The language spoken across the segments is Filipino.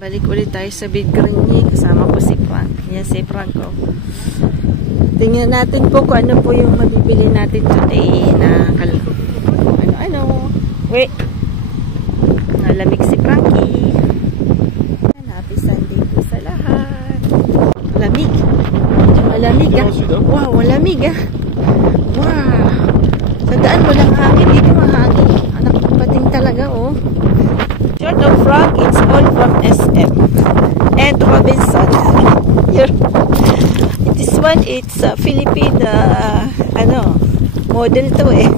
Balik ulit tayo sa Big Green. Kasama ko si Frank. Yan si Frank ko. Tingnan natin po kung ano po yung mabibili natin today na ano. Wait. Nalamig si Frankie. Happy Sunday po sa lahat. Malamig. Malamig ah. Wow, malamig ah. Wow. Sa daan walang hangin. Dito mahangin. Anak ng pating talaga oh. Short of Frank, it's all from SM and Robinson. This one, it's Philippine model to eh.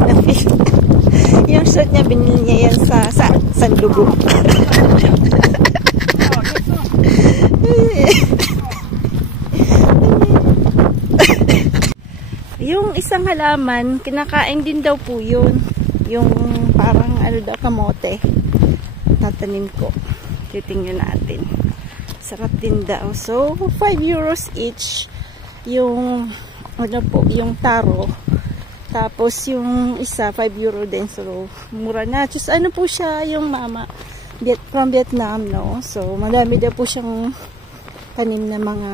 Yung shirt niya, binili niya yan sa Sandugo. Yung isang halaman, kinakain din daw po yun. Yung parang kamote. Tatanim ko. Titingnan natin. Sarap din daw. So, 5 euros each yung yung taro. Tapos yung isa 5 euro din. So, mura na. Just ano po siya yung mama from Vietnam, no? So, madami daw po siyang tanim na mga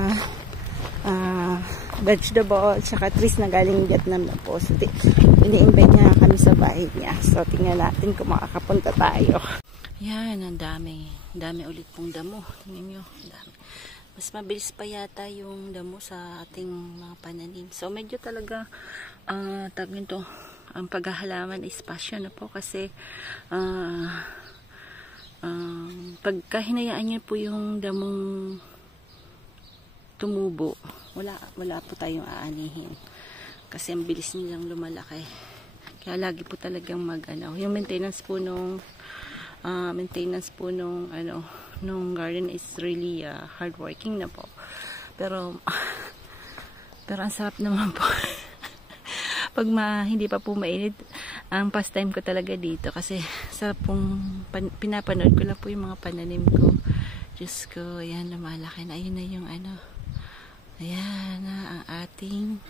vegetable tsaka trees na galing Vietnam na po. So, ini-invite niya kami sa bahay niya. So, tingnan natin kung makakapunta tayo. Yan, ang dami. Dami ulit pong damo. Tingnan nyo, dami. Mas mabilis pa yata yung damo sa ating mga pananim. So, medyo talaga, tawag nito, ang paghahalaman is passion na po kasi pagka hinayaan nyo po yung damong tumubo, wala po tayong aanihin. Kasi ang bilis nilang lumalaki. Kaya lagi po talagang yung maintenance po nung nung garden is really hardworking na po. Pero ang sarap naman po. Pag hindi pa po mainit, ang pastime ko talaga dito kasi sarap pong pinapanood ko lang po yung mga pananim ko. Diyos ko, ayan, lumalaki na. Ayun na yung ayan na ang ating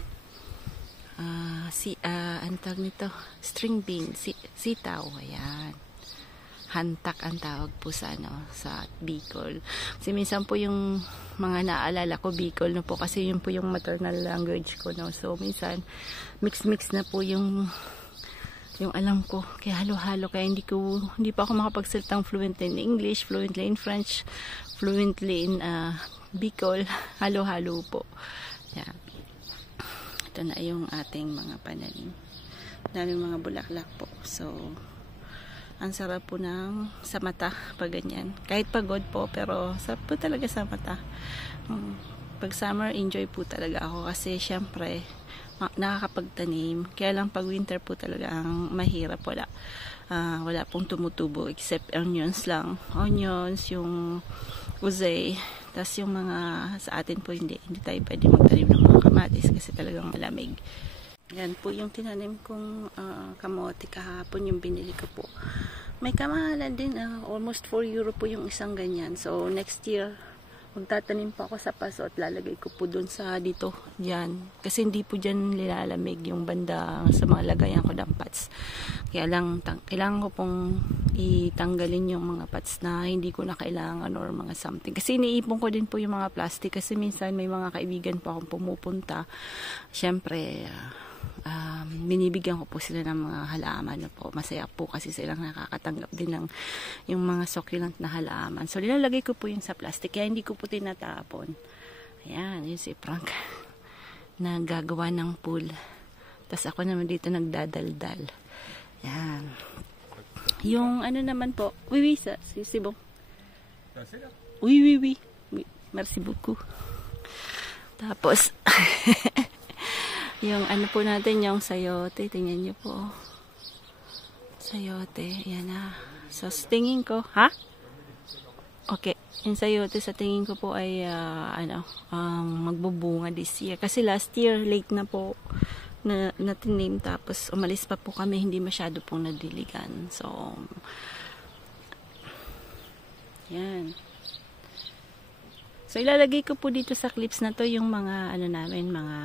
ang tawag nito, string bean, sitaw, ayan. Hantak ang tawag po sa Bicol. Kasi minsan po yung mga naalala ko Bicol no po kasi yun po yung maternal language ko no. So minsan mix na po yung alam ko. Kaya halo-halo kaya hindi pa ako makapagsalita fluently in English, fluently in French, fluently in Bicol. Halo-halo po. Yeah. Ito na yung ating mga pananim. Daming mga bulaklak po. So ang sarap po sa mata pag ganyan. Kahit pagod po, pero sarap po talaga sa mata. Pag summer, enjoy po talaga ako kasi syempre, nakakapagtanim. Kaya lang pag winter po talaga ang mahirap. Wala pong tumutubo except onions lang. Onions, yung uzay. Tapos yung mga sa atin po hindi tayo pwede magtanim ng mga kamatis kasi talagang malamig. Yan po yung tinanim kong kamote kahapon, yung binili ko po. May kamahalan din, almost 4 euro po yung isang ganyan. So next year, magtatanim pa ako sa paso at lalagay ko po dun dito, dyan. Kasi hindi po dyan nilalamig yung banda sa mga lagayan ko ng pots. Kaya lang, kailangan ko pong itanggalin yung mga pots na hindi ko na kailangan or mga something. Kasi iniipon ko din po yung mga plastic kasi minsan may mga kaibigan po akong pumupunta. Siyempre, binibigyan ko po sila ng mga halaman no po. Masaya po kasi silang nakakatanggap din ng yung mga succulent na halaman. So nilalagay ko po yung sa plastic kaya hindi ko po tinatapon. Ayan, yun si Frank na gagawa ng pool. Tapos ako naman dito nagdadaldal. Ayan. Yung naman po, sa sisibong. Oui. Merci beaucoup. Tapos yung po natin, yung sayote. Tingnan nyo po. Sayote. Ayan na. So, tingin ko. Ha? Okay. Yung sayote sa tingin ko po ay magbubunga this year. Kasi last year, late na po na tinim. Tapos, umalis pa po kami. Hindi masyado pong nadiligan. So, yan. So, ilalagay ko po dito sa clips na to yung mga, namin, mga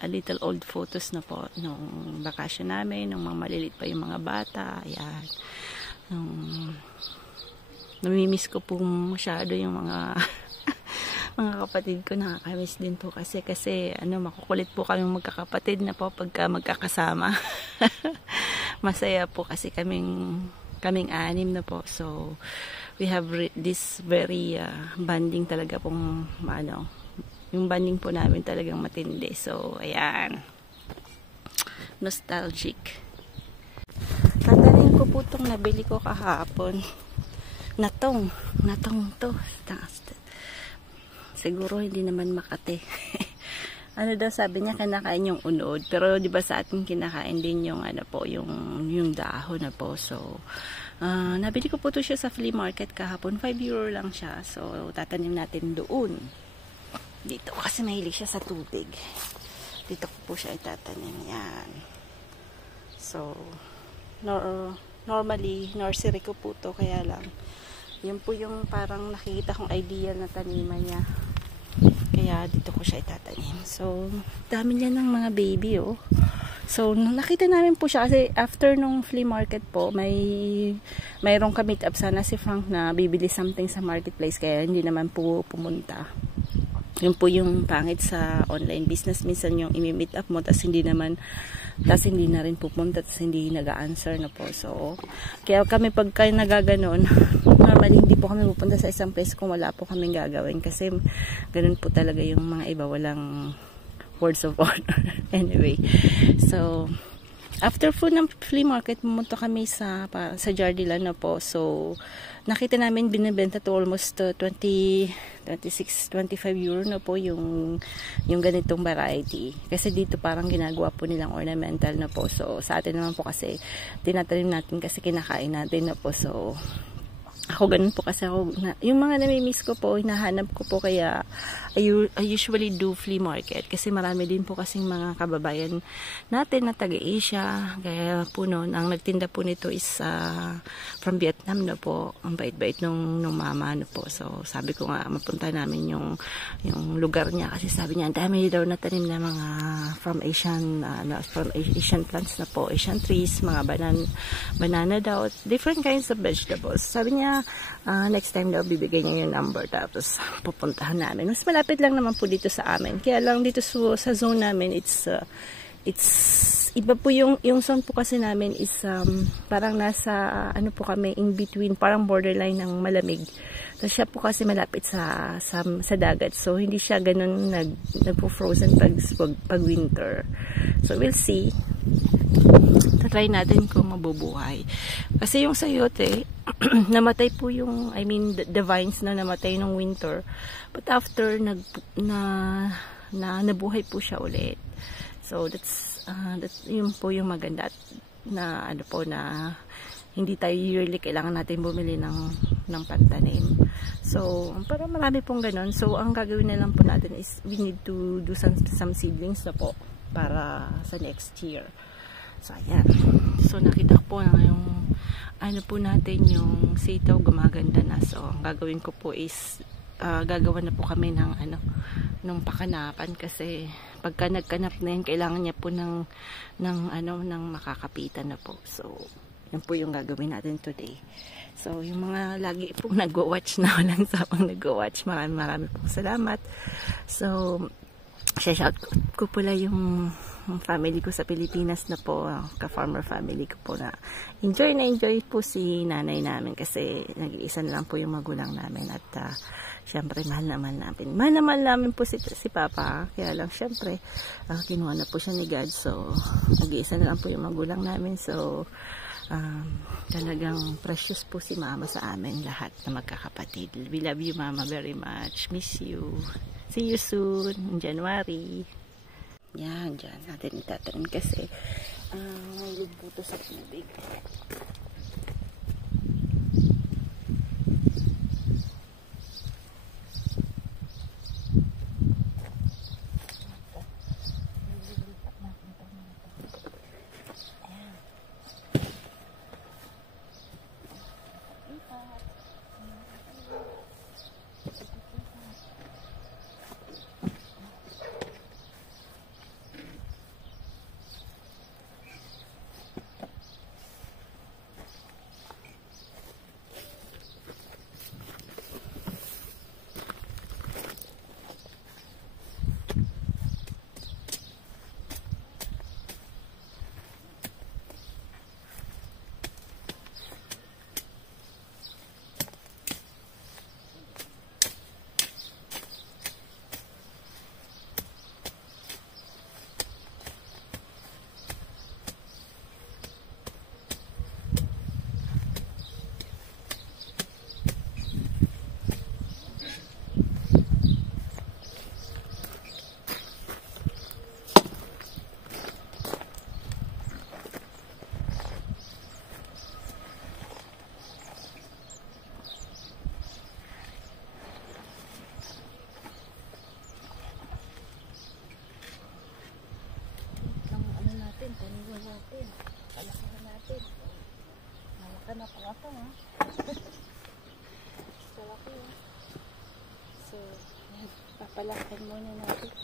a little old photos na po, nung bakasyon namin, nung mga malilit pa yung mga bata, ayan. namimiss ko po masyado yung mga mga kapatid ko. Nakakamiss din po kasi makukulit po kami magkakapatid na po pagka magkakasama. Masaya po kasi kaming anim na po. So we have this very bonding talaga pong yung bonding po namin talagang matindi. So ayan, nostalgic. Tatarin ko po itong nabili ko kahapon. Natong to. Siguro hindi naman Makati. Ano daw sabi niya, kinakain yung unod. Pero di ba sa atin kinakain din yung yung dahon na po. So nabili ko po to siya sa flea market kahapon. 5 euro lang siya. So tatanim natin doon. Dito kasi mahilig siya sa tubig. Dito ko po siya itatanim. Yan. So normally nursery ko po to, kaya lang yun po yung parang nakikita kong ideal na taniman niya, kaya dito ko siya itatanim. So dami niya ng mga baby So nakita namin po siya kasi after nung flea market po, mayroong ka-meet up sana si Frank na bibili something sa marketplace, kaya hindi naman po pumunta. Yun po yung pangit sa online business, minsan yung imi-meet up mo tas hindi na rin pupunta, tas hindi nag-answer na po. So kaya kami pagka nagaganon, normally hindi po kami pupunta sa isang place kung wala po kaming gagawin, kasi ganun po talaga yung mga iba, walang words of honor. Anyway, so after po ng flea market, pumunta kami sa Jardiland na po. So nakita namin binibenta to almost 26, 25 euro na po yung ganitong variety. Kasi dito parang ginagawa po nilang ornamental na po. So sa atin naman po kasi tinatanim natin kasi kinakain natin na po. So ako ganun po kasi yung mga namimiss ko po, hinahanap ko po, kaya I usually do flea market kasi marami din po kasing mga kababayan natin na taga-Asia. Kaya po noon, ang nagtinda po nito is from Vietnam na po. Ang bait-bait nung mama na po. So sabi ko nga mapunta namin yung lugar niya, kasi sabi niya ang dami daw natanim na mga from Asian plants na po, Asian trees, mga banana daw, different kinds of vegetables. Sabi niya next time daw bibigay niya yung number, tapos pupuntahan namin. Mas malapit lang naman po dito sa amin, kaya lang dito sa zone namin it's iba po yung zone po kasi namin is parang nasa po kami in between, parang borderline ng malamig. Tapos siya po kasi malapit sa dagat, so hindi siya ganun nagpo-frozen pag winter. So we'll see. Tatry natin kung mabubuhay. Kasi yung sayote, namatay po the vines na namatay nung winter. But after, nabuhay po siya ulit. So, that's yun po yung maganda na na hindi tayo yearly kailangan natin bumili ng pantanim. So, para marami pong ganun. So, ang gagawin na lang po natin is we need to do some seedlings na po para sa next year. So, ayan. So, nakita ko po na yung po natin yung sitaw gumaganda na. So, ang gagawin ko po is gagawa na po kami ng ng pakanapan, kasi pagka nagkanap na yan, kailangan niya po ng makakapitan na po. So, yan po yung gagawin natin today. So, yung mga lagi po nag-watch na walang sapang nag-watch, marami po salamat. So, shout ko pala yung family ko sa Pilipinas na po, ka-farmer family ko po, na enjoy po si nanay namin, kasi nag-iisa na lang po yung magulang namin, at syempre mahal naman namin po si Papa, kaya lang syempre kinuha na po siya ni God, so nag-iisa na lang po yung magulang namin. So talagang precious po si Mama sa amin lahat na magkakapatid. We love you, Mama, very much. Miss you. See you soon in January. Yan, dyan natin itatanim kasi may lugbuto sa tubig. na po ako, ha? Malaki, ha? So, yan. Papalakan muna natin.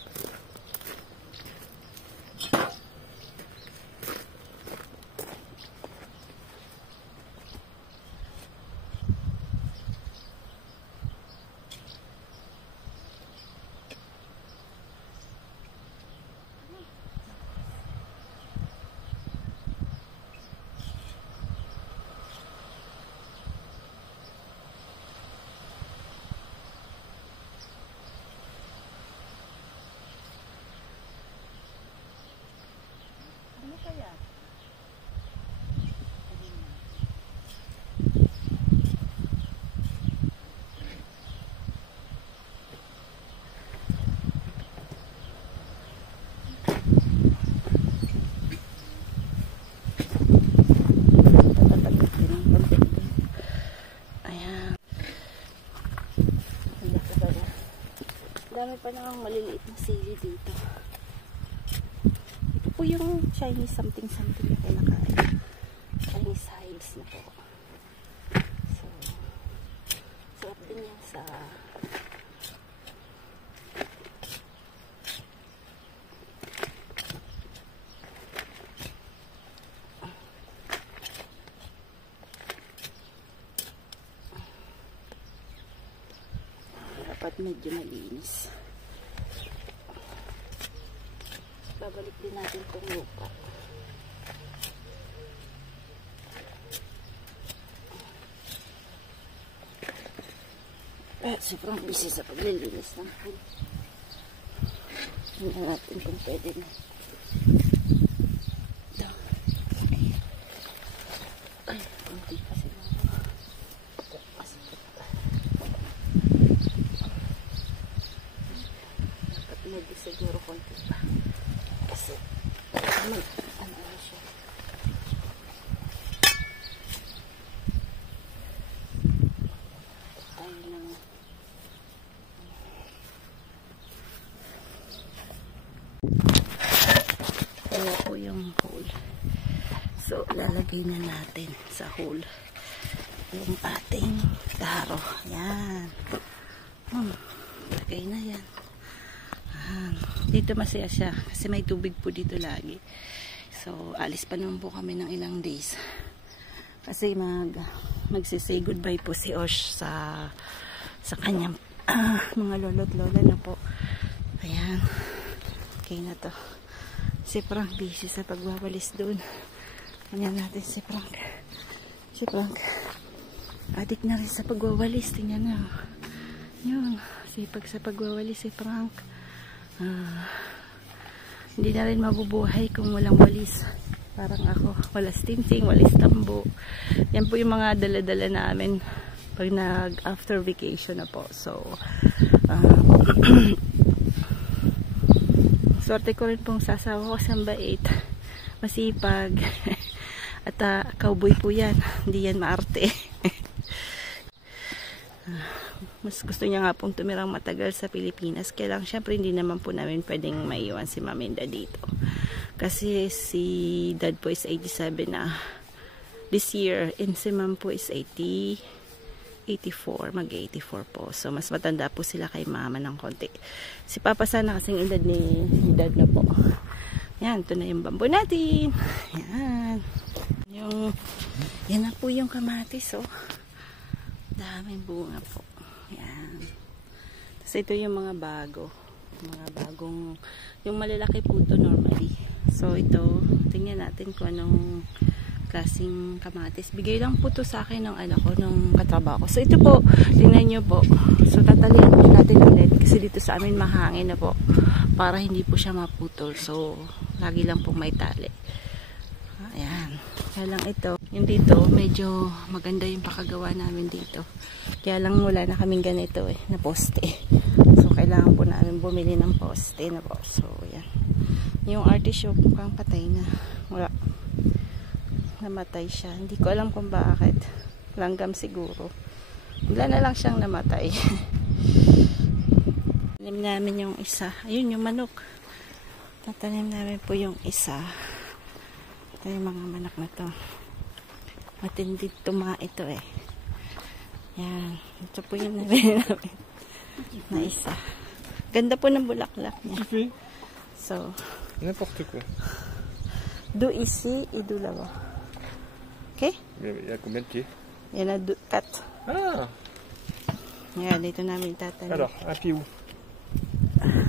Ano kaya? Ayan. Dami pa namang maliliit na sili dito. Ito po yung Chinese something na kinakain. Chinese hives na po. So, sarap din yan sa dapat medyo malinis. Babalik din natin itong lupa. Sobrang busy sa paglilinis ng pool. Tingnan natin kung pwede na. Ito. Ay, kunti pa sila. Dapat medyo siguro kunti pa. Kasi, ano siya. Tayo lang. Ayan po yung hole. So, lalagay na natin sa hole yung ating taro. Ayan. Lagay na yan. Dito masaya siya kasi may tubig po dito lagi. So, alis pa naman po kami ng ilang days. Kasi magsisay goodbye po si Osh sa kanyang mga lolo't lola na po. Ayan. Okay na to. Si Frank busy sa pagwawalis doon. Tingnan natin si Frank. Si Frank. Adik na rin sa pagwawalis. Tingnan na. Yun. Sipag sa pagwawalis si Frank. Hindi na rin mabubuhay kung walang walis. Parang ako. Walas tingting, walis tambo. Yan po yung mga dala-dala namin pag after vacation na po. So, swerte ko rin pong sasawa ko sa bait. Masipag. At cowboy po yan. Hindi yan maarte. Mas gusto niya nga pong tumirang matagal sa Pilipinas. Kaya lang, syempre, hindi naman po namin pwedeng maiwan si Maminda dito. Kasi si Dad po is 87 na. This year, and si Mom po is 84. Mag-84 po. So, mas matanda po sila kay Mama ng konti. Si Papa sana kasing edad ni Dad na po. Yan, ito na yung bamboo natin. Yan. Yan na po yung kamatis, oh. Daming bunga po. Yan. Tapos ito yung mga bago. Mga bagong, yung malalaki po ito normally. So ito, tingnan natin kung anong klaseng kamatis. Bigay lang po ito sa akin ng anak ko, ng katrabaho. So ito po, tingnan nyo po. So tatalian po natin ulit kasi dito sa amin mahangin na po. Para hindi po siya maputol. So, lagi lang po may tali. Ayan. Kaya lang ito, yung dito, medyo maganda yung pakagawa namin dito. Kaya lang wala na kaming ganito na poste. So, kailangan po namin bumili ng poste na po. So, yan. Yung artichoke mukhang patay na. Wala. Namatay siya. Hindi ko alam kung bakit. Langgam siguro. Wala na lang siyang namatay. Tanim namin yung isa. Ayun, yung manok. Tatanim namin po yung isa. Ito yung mga manok na to. Matindi tuma ito eh. Yan. Ito po yung nabili namin. Na isa. Ganda po ng bulaklak niya. So, n'importe quoi. Do ici et do là-bas. Okay? Il y a combien de pieds? Yan na 4. Ah! Yan, dito namin tatanim. Alors, un pied où?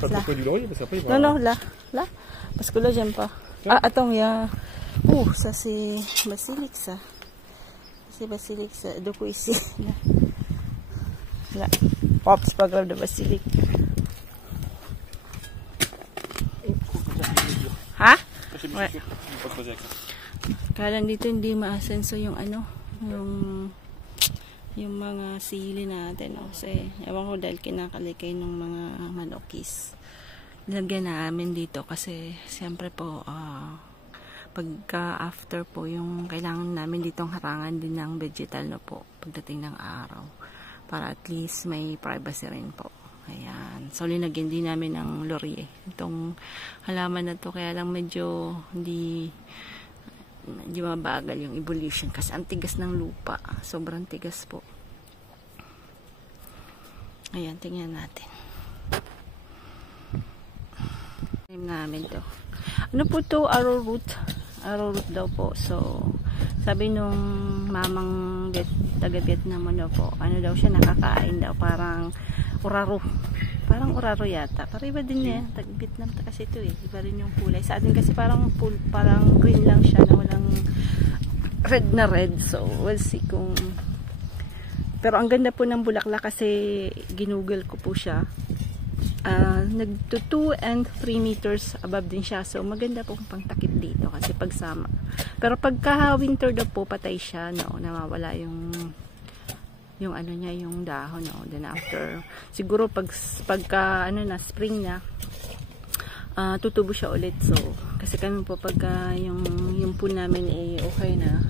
Pas trop près du laurier, parce qu'après il va... Non, non, là. Là. Parce que là, j'aime pas. Ah, attends, il y a... Oh, ça c'est basilic, ça. C'est basilic, ça. De quoi ici? Là. Là. Oh, c'est pas grave de basilic. Ha? Ouais. Kaya dito hindi maasenso yung ano, yung mga sili natin. No? Kasi, ewan ko dahil kinakalikay ng mga manokis. Lagyan namin dito kasi siyempre po, pagka after po yung kailangan namin ditong harangan din ng vegetal no po pagdating ng araw. Para at least may privacy rin po. Ayan. So, linagyan din namin ng laurier. Itong halaman na to, kaya lang medyo hindi mabagal yung evolution kasi ang tigas ng lupa. Sobrang tigas po. Ayan, tingnan natin. Tingnan namin to. Ano po to? Arrowroot. Arrowroot daw po. So, sabi nung mamang taga-Vietnam ano po, ano daw siya nakakain daw, parang uraro. Parang uraro yata. Parang iba din yan. Taga-Vietnam kasi ito eh. Iba rin yung kulay. Sa atin kasi parang green lang siya na walang red na red. So, we'll see kung... Pero ang ganda po ng bulaklak kasi ginugol ko po siya. Nagto 2 and 3 meters above din siya. So, maganda po pang takip dito kasi pagsama. Pero pagka winter daw po, patay siya. No? Nawawala yung ano niya, yung dahon. No? Then after, siguro pagka ano na, spring na, tutubo siya ulit. So, kasi kami po pagka yung pool namin okay na,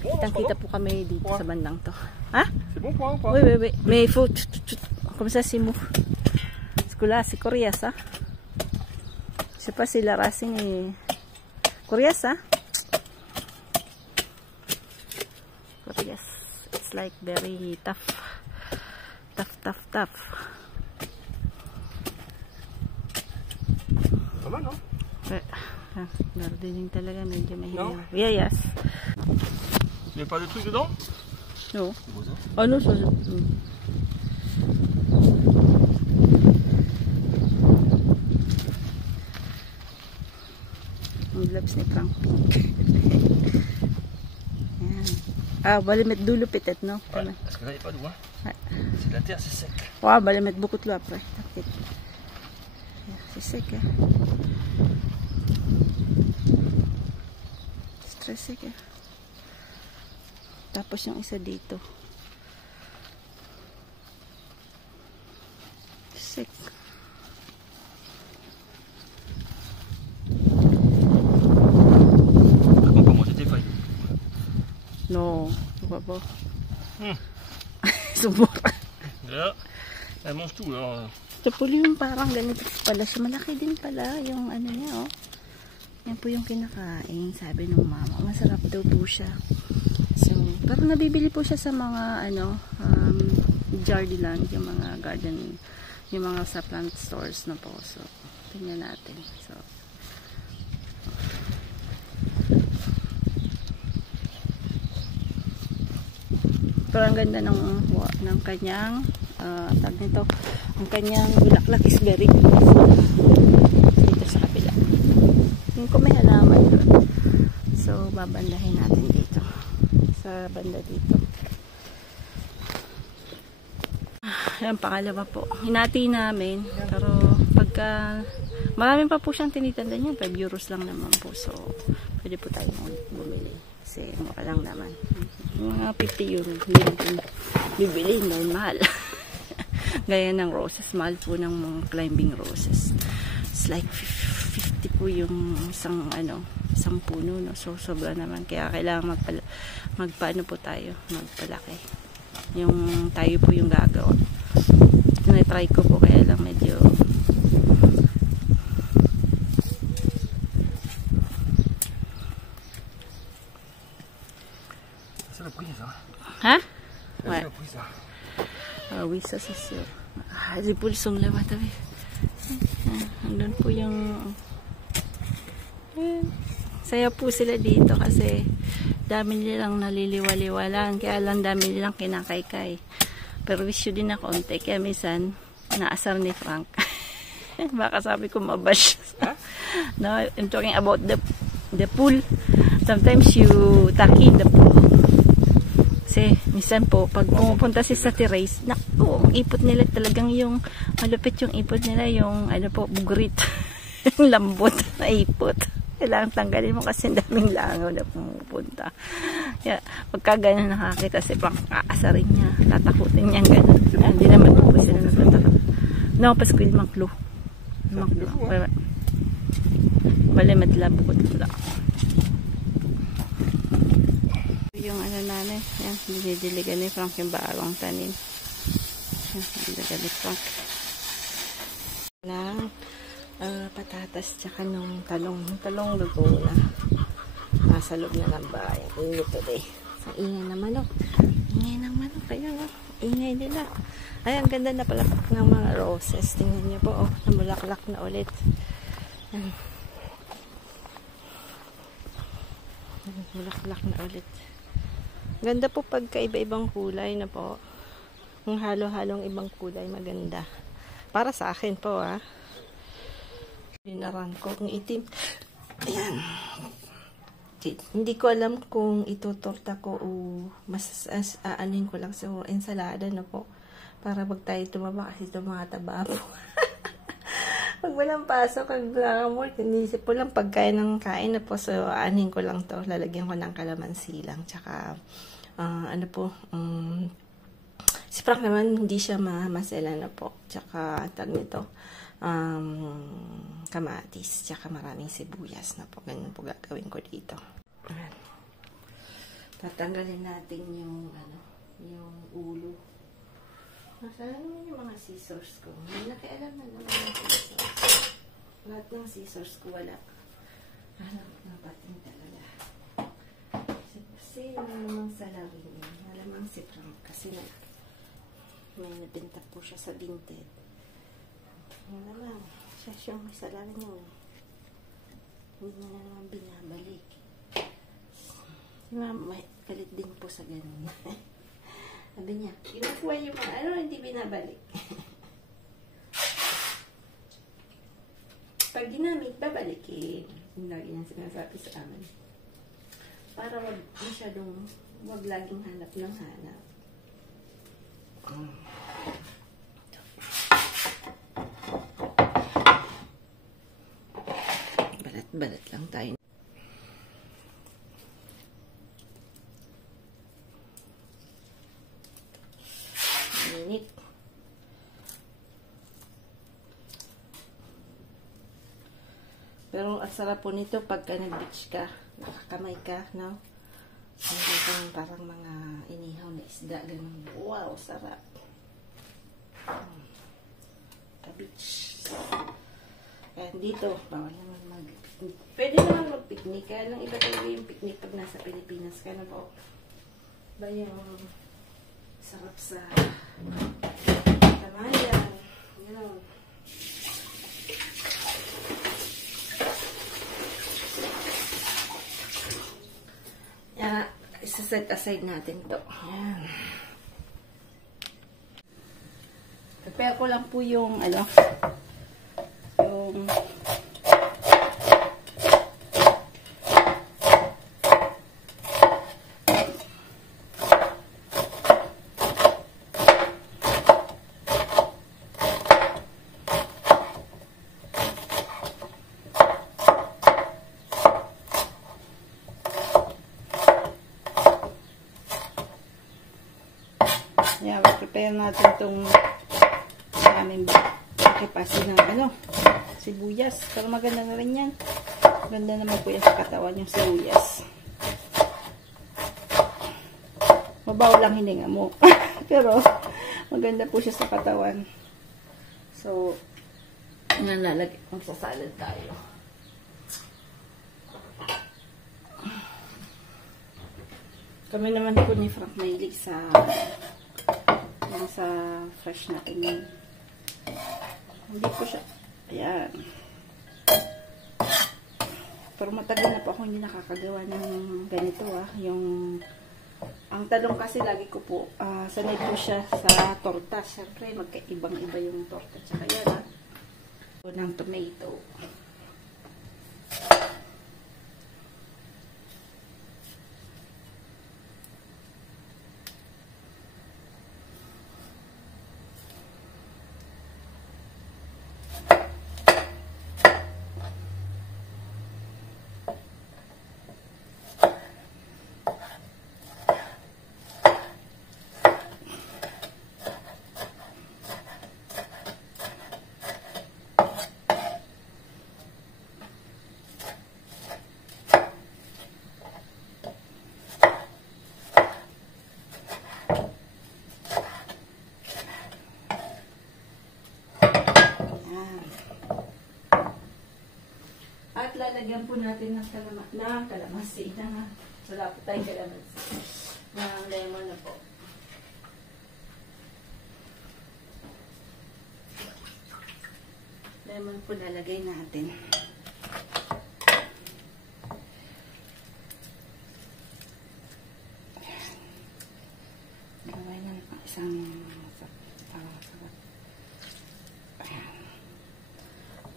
kitang-kita po kami dito sa bandang to. Ha? Wait. May food. Kumusta si Mo? Si Koreas, ha? Siya pa sila rasing eh. Koreas, ha? Koreas. It's like very tough. Tough. Tama, no? Gardening talaga, medyo mahirap. No? Yeah, yes. Il n'y a pas de trucs dedans? No. Oh, no, so... Ang gloves ni Frank. Balimet dulo pitet, no? Ouais, parce que là, il n'y a pas d'eau. Hein. C'est de la terre, c'est sec. Balimet beaucoup de l'eau après. C'est sec, hein? C'est très sec, hein? Tapos yung isa dito. Sec. No, diba po? Sumura. Yeah. Elle mange tout, là. Ito po yung parang ganito pala siya. Malaki din pala yung ano niya, oh. Yan po yung kinakain, sabi nung mama. Masarap daw po siya. So, pero nabibili po siya sa mga, Jardiland, yung mga garden, yung mga sa plant stores na po. So, tingnan natin. So, pero ang ganda ng kanyang tag nito, ang kanyang bulaklak is very good dito sa kabila. Yung ko may halaman doon. So babandahin natin dito sa banda dito. Yan, pangalawa po, hinati namin, pero pagka marami pa po siyang tinitanda niya, 5 euros lang naman po. So pwede po tayong bumili kasi mura lang naman. Mga 50 euro hindi natin bibili, normal. Gaya ng roses, mahal po ng mga climbing roses. It's like 50 po yung isang puno, no? So sobra naman, kaya kailangan magpaano po tayo, magpalaki. Yung tayo po yung gagawa. Tinatry ko po, kaya lang medyo sa sisyo. Repulsong lawa tabi. Andun po yung saya po sila dito kasi dami nilang naliliwaliwalan, kaya lang dami nilang kinakaykay. Pero wisyo din na konti, kaya minsan naasar ni Frank. Baka sabi ko mabash. No, I'm talking about the pool. Sometimes you taki in the pool. Kasi minsan po, pag pumupunta si sa terrace, naku, ang ipot nila talagang yung, malupit yung ipot nila, yung ano po, bugurit. Yung lambot na ipot. Kailangan tanggalin mo kasi daming langaw na pumupunta. Kaya, pagka gano'n nakakita si Frank, aasarin niya, tatakutin niya gano'n. Hindi naman po sila natatakot. No, paskwil maklo. Maklo. Wala madlabo ko dito lang. Yung ano namin, yan, dinidiligan ni Frank yung bawang tanim. Yan, dinidiligan ni Frank. Patatas tsaka nung talong luto na. Nasa loob na ng bahay. Luto din. Sa ingay na manok. Ingay ng manok. Ayun, oh. Ingay nila. Ay, ang ganda na pala ng mga roses. Tingnan niyo po, oh. Namulaklak na ulit. Yan. Namulaklak na ulit. Ganda po pagka iba-ibang kulay na po. Yung halo-halong ibang kulay maganda. Para sa akin po, ah. Dinaran ko kung itim. Ayan. Hindi ko alam kung itutorta ko o aanin ko lang sa ensalada na po. Para pag tayo tumaba kasi tumataba po. Pag walang pasok, inisip ko lang pagkain ng kain na po. So, aanin ko lang to. Lalagyan ko ng kalamansi lang. Tsaka, ano po, si Frank naman, hindi siya masela na po. Tsaka, tag nito, kamatis, tsaka maraming sibuyas na po. Ganyan po gagawin ko dito. Ayan. Tatanggalin natin yung, yung ulo. Nasaan naman yung mga scissors ko? May nakialam na naman yung scissors. Lahat ng scissors ko wala. Hanap na pating talaga. Kasi namang salarin. Malamang si Frank kasi may nabenta po siya sa Vinted. Malamang siya siyang may salarin yun. Hindi na naman binabalik. Si Mama may galit din po sa ganun. Sabi niya, kinukuha yung mga hindi binabalik. Pag ginamit, babalikin. Yung lagi niyang sinasabi sa amin. Para wag laging hanap ng hanap. Balat-balat lang tayo. Minute. Pero ang sarap po nito pagka nag-beach ka, nakakamay ka, no? Hindi kang parang mga inihaw na isda, ganun. Wow, sarap. Ka-beach. Kaya dito, bawal naman pwede naman mag-picnic. Kaya lang iba talaga yung picnic pag nasa Pilipinas ka na po. Ba yung sarap sa tamayan. Ganun. Yan, isa-set aside natin to. Yan. Prepare ko lang po yung yung prepare natin itong aming pakipasi ng sibuyas. Pero maganda na rin yan. Maganda naman po yan sa katawan yung sibuyas. Mabaw lang hininga mo. Pero maganda po siya sa katawan. So, magsasalad tayo. Kami naman po ni Frank mahilig sa Yung sa fresh natin yun. Hindi po siya, ayan. Pero matagal na po ako hindi nakakagawa ng ganito yung, ang talong kasi lagi ko po, sanay po siya sa torta. Siyempre, magkaibang-iba yung torta. Tsaka yan ng tomato. At lalagyan po natin ng kalamansi na wala po tayong kalamansi. Ng lemon na po. Lemon po lalagay natin. Gawin na isang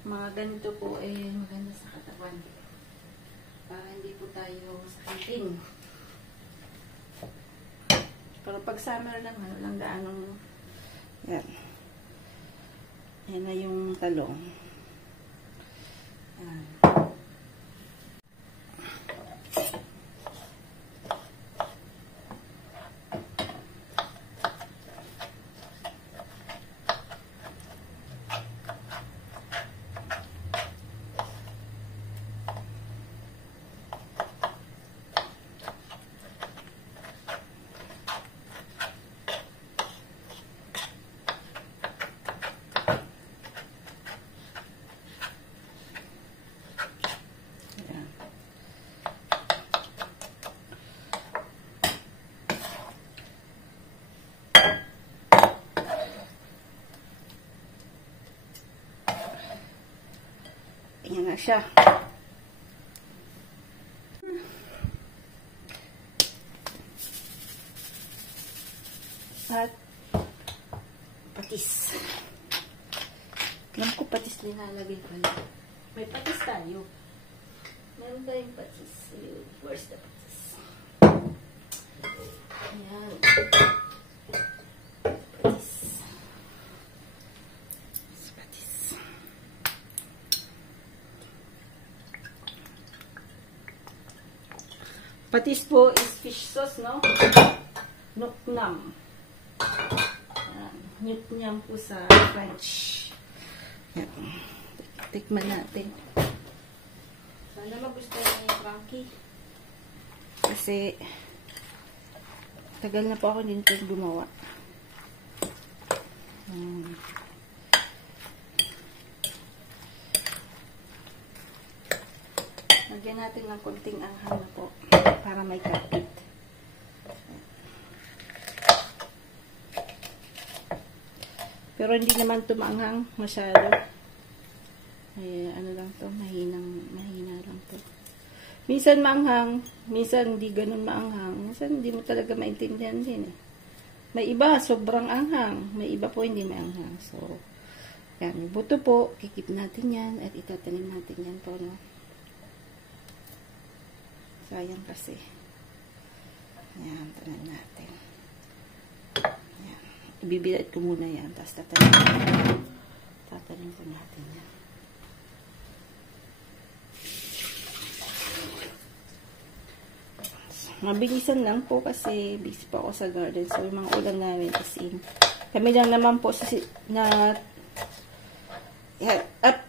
mga ganito po maganda sa katawan para hindi po tayo sakitin. Pero pag summer naman walang gaanong yan na yung talong. Yan. Ayan na siya. At patis. Alam ko patis nilalagay pala. May patis tayo. Meron tayong patis. Where's the patis? Ayan. Patis po is fish sauce, no? Nuknam. Nuknam po sa French. Yan. Tikman natin. Sana magustuhan niyo, Frankie. Kasi tagal na po ako dito gumawa. Lagyan natin ng konting anghang na po para may kapit. Pero hindi naman tumanghang masyado. Ay, ano lang to, mahina lang to. Minsan maanghang, minsan hindi ganun maanghang. Minsan hindi mo talaga maintindihan din eh. May iba sobrang anghang, may iba po hindi maanghang. So, yan, buto po, kikip natin yan at itatanim natin yan po, no? Sayang kasi. Ayan, tanan natin. Ayan. Ibibilad ko muna yan. Tapos tatanim ko natin yan. Mabilisan lang po kasi busy po ako sa garden. So, yung mga ulam namin is in. Kami lang naman po at